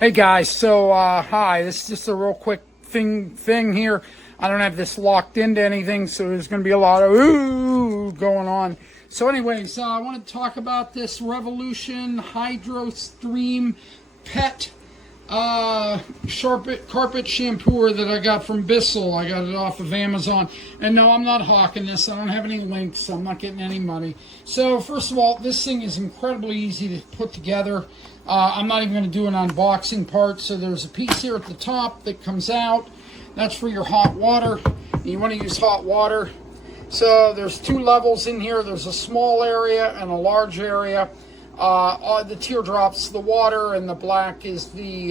Hey guys, so hi, this is just a real quick thing here. I don't have this locked into anything, so there's going to be a lot of ooh going on. So anyways, I want to talk about this Revolution HydroSteam Pet carpet shampooer that I got from BISSELL. I got it off of Amazon. And no, I'm not hawking this. I don't have any links. I'm not getting any money. So first of all, this thing is incredibly easy to put together. I'm not even going to do an unboxing part. So there's a piece here at the top that comes out. That's for your hot water. You want to use hot water. So there's two levels in here. There's a small area and a large area. The teardrops, the water, and the black is the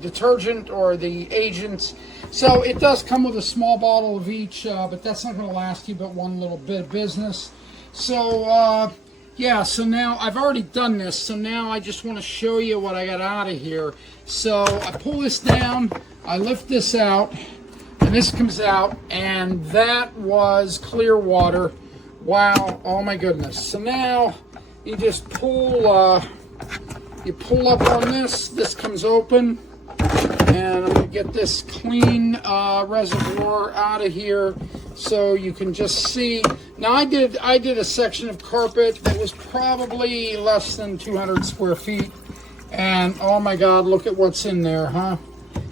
detergent or the agents. So it does come with a small bottle of each, but that's not going to last you but one little bit of business. So yeah, so now I've already done this, so now I just want to show you what I got out of here. So I pull this down, I lift this out, and this comes out, and that was clear water. Wow, oh my goodness. So now you just pull, you pull up on this. This comes open, and I'm going to get this clean reservoir out of here so you can just see. Now I did a section of carpet that was probably less than 200 square feet, and oh my God, look at what's in there, huh?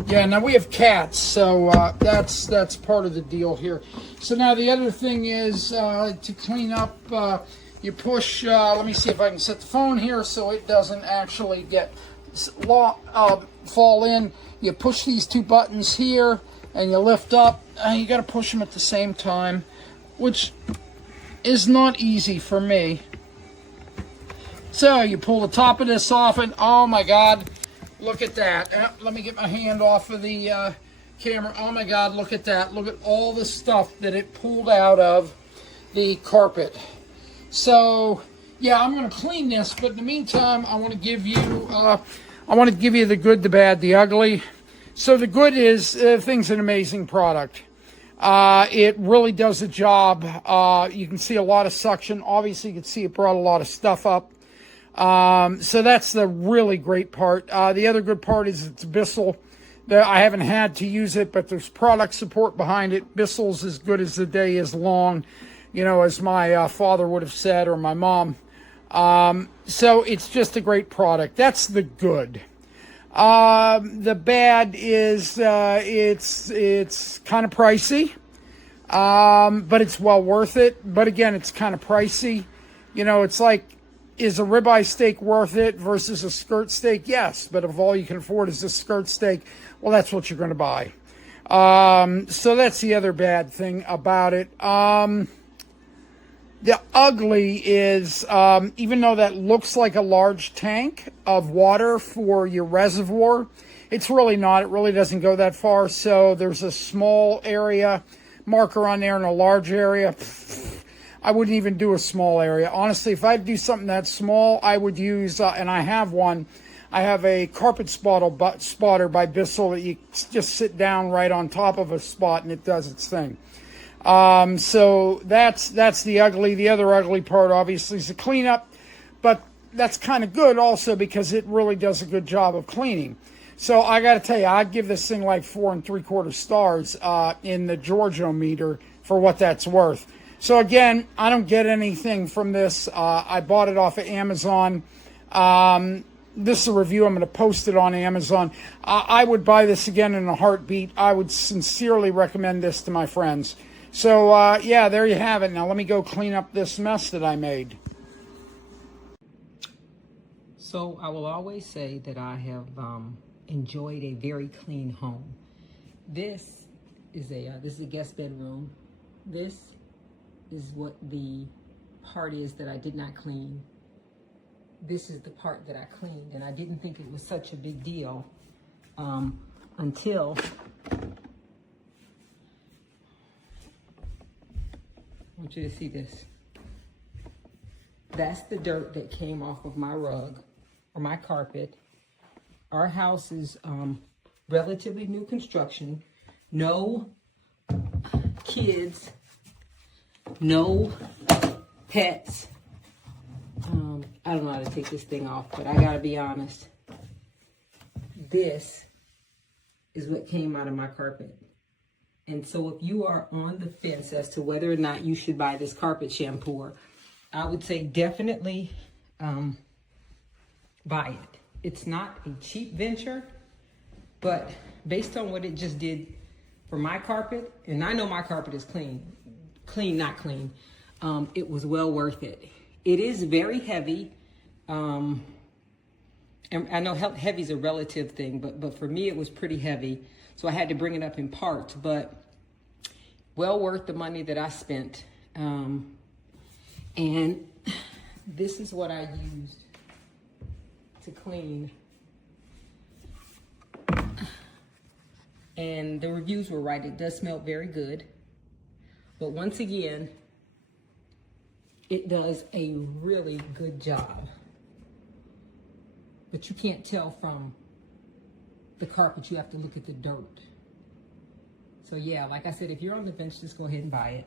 Yeah, now we have cats, so that's part of the deal here. So now the other thing is to clean up. You push, let me see if I can set the phone here so it doesn't actually get fall in. You push these two buttons here and you lift up, and you got to push them at the same time, which is not easy for me. So you pull the top of this off, and oh my God, look at that. Let me get my hand off of the camera. Oh my God, look at that. Look at all the stuff that it pulled out of the carpet. So yeah, I'm going to clean this, but in the meantime, I want to give you the good, the bad, the ugly. So the good is, thing's an amazing product. It really does the job. You can see a lot of suction. Obviously, you can see it brought a lot of stuff up. So that's the really great part. The other good part is it's BISSELL. I haven't had to use it, but there's product support behind it. BISSELL's as good as the day is long, you know, as my father would have said, or my mom. So it's just a great product. That's the good. The bad is it's kind of pricey, but it's well worth it. But again, it's kind of pricey. You know, it's like, is a ribeye steak worth it versus a skirt steak? Yes, but if all you can afford is a skirt steak, well, that's what you're going to buy. So that's the other bad thing about it. The ugly is, even though that looks like a large tank of water for your reservoir, it's really not. It really doesn't go that far. So there's a small area marker on there and a large area. I wouldn't even do a small area. Honestly, if I'd do something that small, I would use, and I have one, I have a carpet spotter by BISSELL that you just sit down right on top of a spot and it does its thing. So that's the ugly. The other ugly part, obviously, is the cleanup, but that's kind of good also because it really does a good job of cleaning. So I got to tell you, I'd give this thing like 4 3/4 stars in the Georgiometer for what that's worth. So again, I don't get anything from this. I bought it off of Amazon. This is a review. I'm going to post it on Amazon. I would buy this again in a heartbeat. I would sincerely recommend this to my friends. So, yeah, there you have it. Now, let me go clean up this mess that I made. So, I will always say that I have enjoyed a very clean home. This is a guest bedroom. This is what the part is that I did not clean. This is the part that I cleaned, and I didn't think it was such a big deal until I want you to see this. That's the dirt that came off of my rug or my carpet. Our house is relatively new construction. No kids, no pets. I don't know how to take this thing off, but I gotta be honest. this is what came out of my carpet. And so if you are on the fence as to whether or not you should buy this carpet shampooer, I would say definitely buy it. It's not a cheap venture, but based on what it just did for my carpet, and I know my carpet is clean, not clean, it was well worth it. It is very heavy. And I know heavy is a relative thing, but for me it was pretty heavy. So I had to bring it up in parts, but well worth the money that I spent. And this is what I used to clean. And the reviews were right. It does smell very good. But once again, it does a really good job. But you can't tell from the carpet. You have to look at the dirt. So yeah, like I said, if you're on the bench, just go ahead and buy it.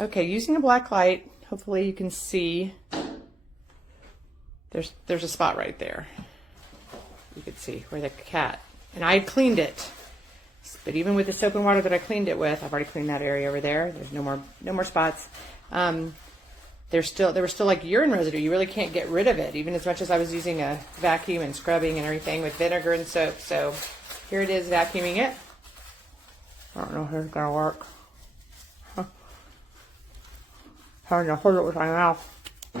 Okay, using a black light, hopefully you can see there's a spot right there. You could see where the cat, and I had cleaned it. But even with the soap and water that I cleaned it with, I've already cleaned that area over there. There's no more spots. There was still like urine residue. You really can't get rid of it, even as much as I was using a vacuum and scrubbing and everything with vinegar and soap. So here it is, vacuuming it. I don't know if it's gonna work. Trying to hold it with my mouth. I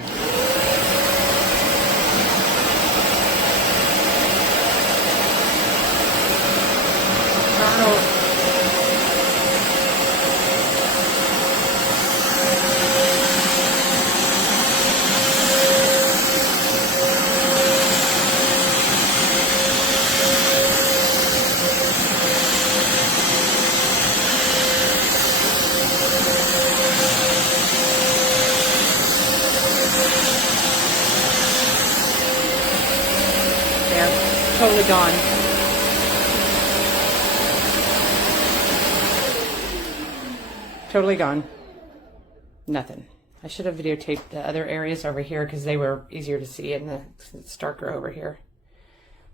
don't know. totally gone. Totally gone. Nothing. I should have videotaped the other areas over here because they were easier to see and it's darker over here.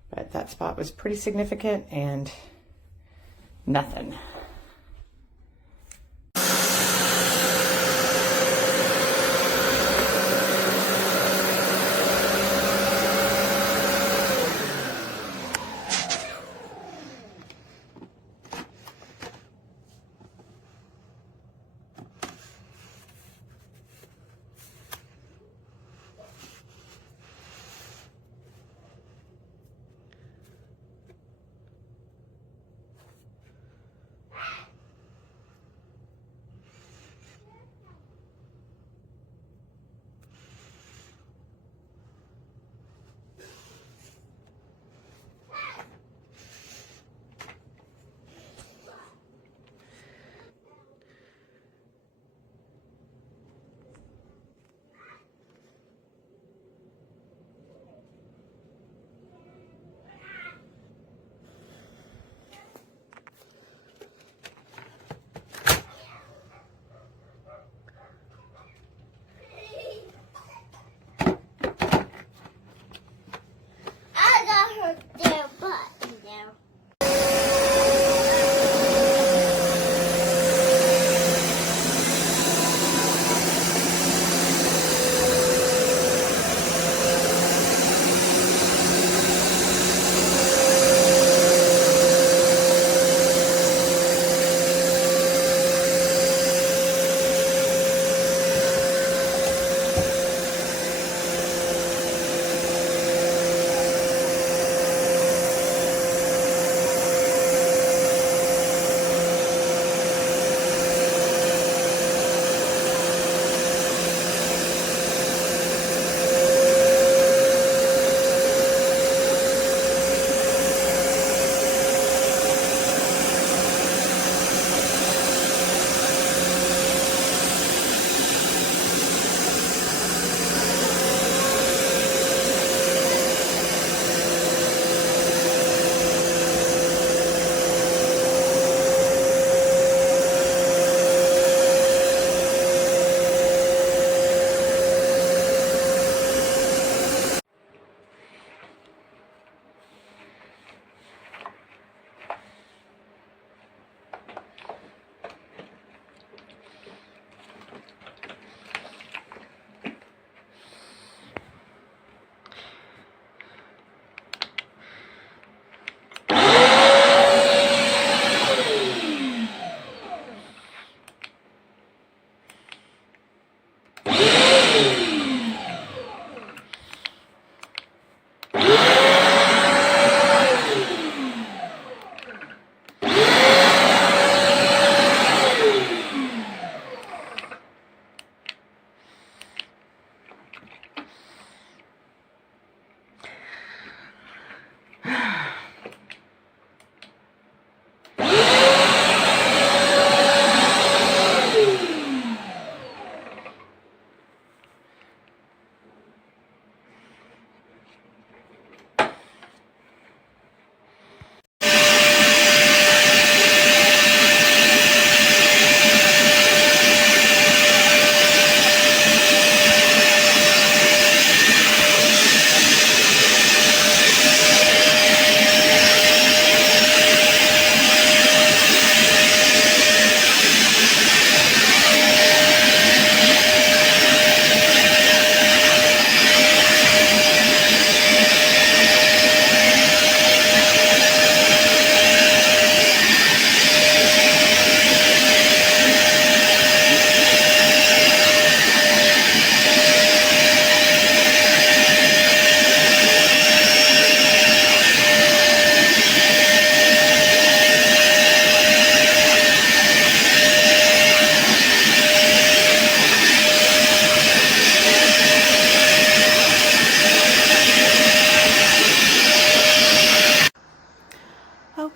But that spot was pretty significant and nothing.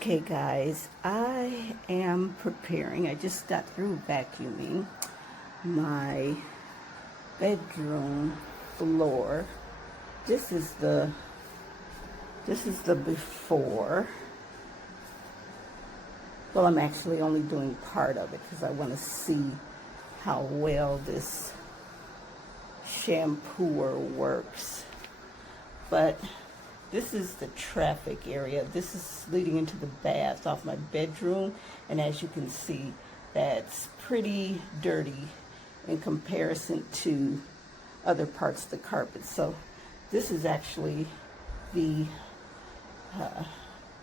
Okay guys, I am preparing. I just got through vacuuming my bedroom floor. This is the This is the before. Well, I'm actually only doing part of it because I want to see how well this shampooer works. But this is the traffic area. This is leading into the bath off my bedroom. And as you can see, that's pretty dirty in comparison to other parts of the carpet. So this is actually the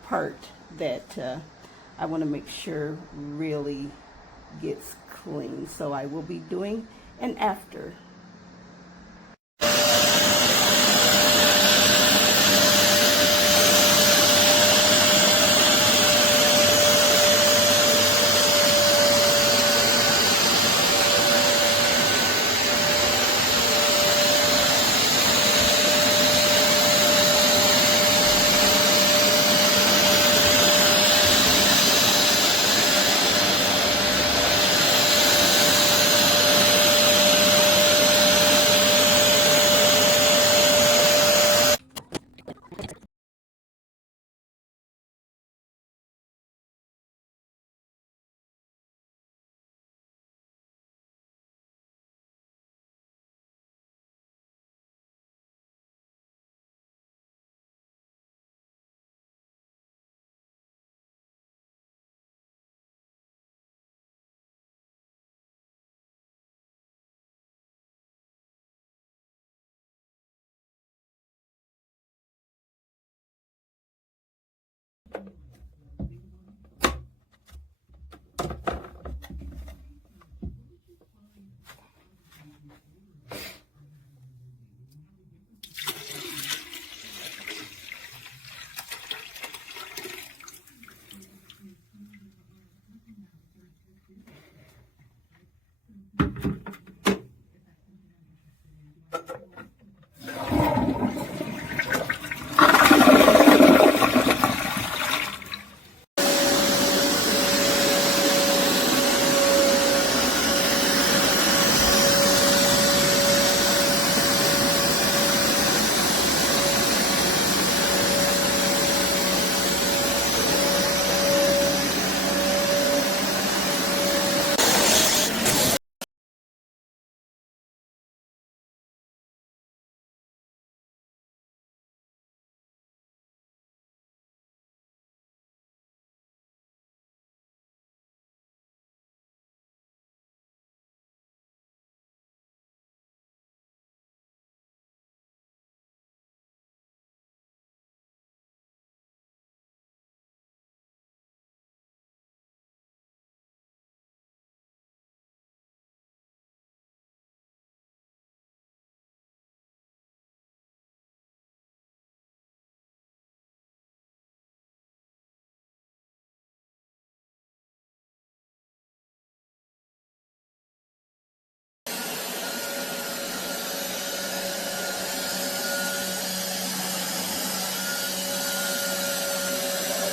part that I want to make sure really gets clean. So I will be doing an after.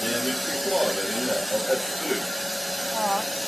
Det är mycket kvar där inne av ett skruv. Ja.